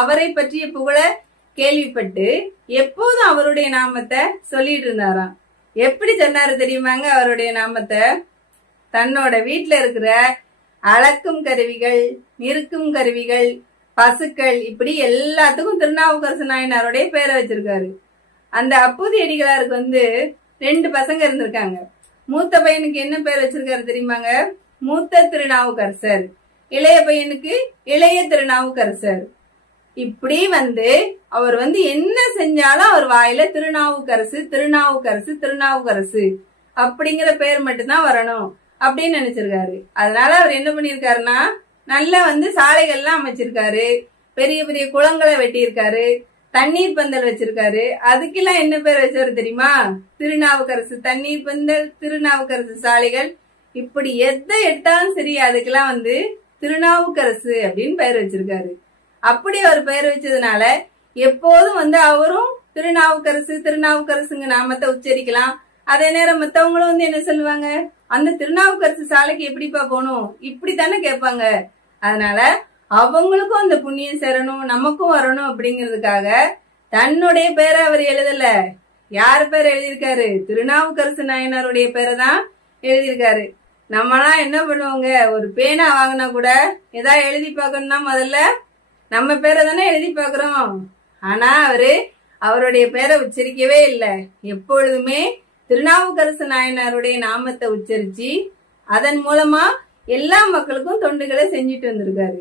அவரை பற்றிய புகழ கேள்விப்பட்டு எப்போதும் அவருடைய நாமத்தை சொல்லிட்டு இருந்தாராம். எப்படி சொன்னாரு தெரியுமாங்க? அவருடைய நாமத்தை தன்னோட வீட்டுல இருக்கிற அளக்கும் கருவிகள், நிறுக்கும் கருவிகள், பசுக்கள், இப்படி எல்லாத்துக்கும் திருநாவுக்கரசு நாயனாருடைய பேரை வச்சிருக்காரு. அந்த அப்பூதி அடிகளாருக்கு 2 பசங்க இருந்திருக்காங்க. மூத்த பையனுக்கு என்ன பேர் வச்சிருக்காரு தெரியுமாங்க? மூத்த திருநாவுக்கரசர். இளைய பையனுக்கு இளைய திருநாவுக்கரசர். இப்படி அவர் என்ன செஞ்சாலும் அவர் வாயில திருநாவுக்கரசு திருநாவுக்கரசு திருநாவுக்கரசு அப்படிங்கிற பேர் மட்டும்தான் வரணும் அப்படின்னு நினைச்சிருக்காரு. அதனால அவர் என்ன பண்ணிருக்காருன்னா, நல்லா சாலைகள்லாம் அமைச்சிருக்காரு, பெரிய பெரிய குளங்களை வெட்டியிருக்காரு, தண்ணீர் பந்தல் வச்சிருக்காரு. அதுக்கெல்லாம் என்ன பேர் வச்சாரு தெரியுமா? திருநாவுக்கரசு தண்ணீர் பந்தல், திருநாவுக்கரசு சாலைகள். இப்படி எதை எடுத்தாலும் சரி அதுக்கெல்லாம் திருநாவுக்கரசு அப்படின்னு பெயர் வச்சிருக்காரு. அப்படி அவர் பெயர் வச்சதுனால எப்போதும் அவரும் திருநாவுக்கரசு திருநாவுக்கரசுங்க நாமத்தை உச்சரிக்கலாம். அதே நேரம் மத்தவங்களும் என்ன சொல்லுவாங்க, அந்த திருநாவுக்கரசு சாலைக்கு எப்படிப்பா போகணும் இப்படித்தானே கேட்பாங்க. அதனால அவங்களுக்கும் அந்த புண்ணியம் சேரணும், நமக்கும் வரணும் அப்படிங்கிறதுக்காக தன்னுடைய பேரை அவர் எழுதல. யார் பேர் எழுதியிருக்காரு? திருநாவுக்கரசு நாயனாருடைய பேரை தான் எழுதியிருக்காரு. நம்மலாம் என்ன பண்ணுவோங்க, ஒரு பேனா வாங்கினா கூட ஏதாவது எழுதி பார்க்கணும்னா முதல்ல நம்ம பேரை தானே எழுதி பார்க்கிறோம். ஆனா அவருடைய பேரை உச்சரிக்கவே இல்லை. எப்பொழுதுமே திருநாவுக்கரசு நாயனாருடைய நாமத்தை உச்சரிச்சு அதன் மூலமா எல்லா மக்களுக்கும் தொண்டுகளை செஞ்சுட்டு வந்திருக்காரு.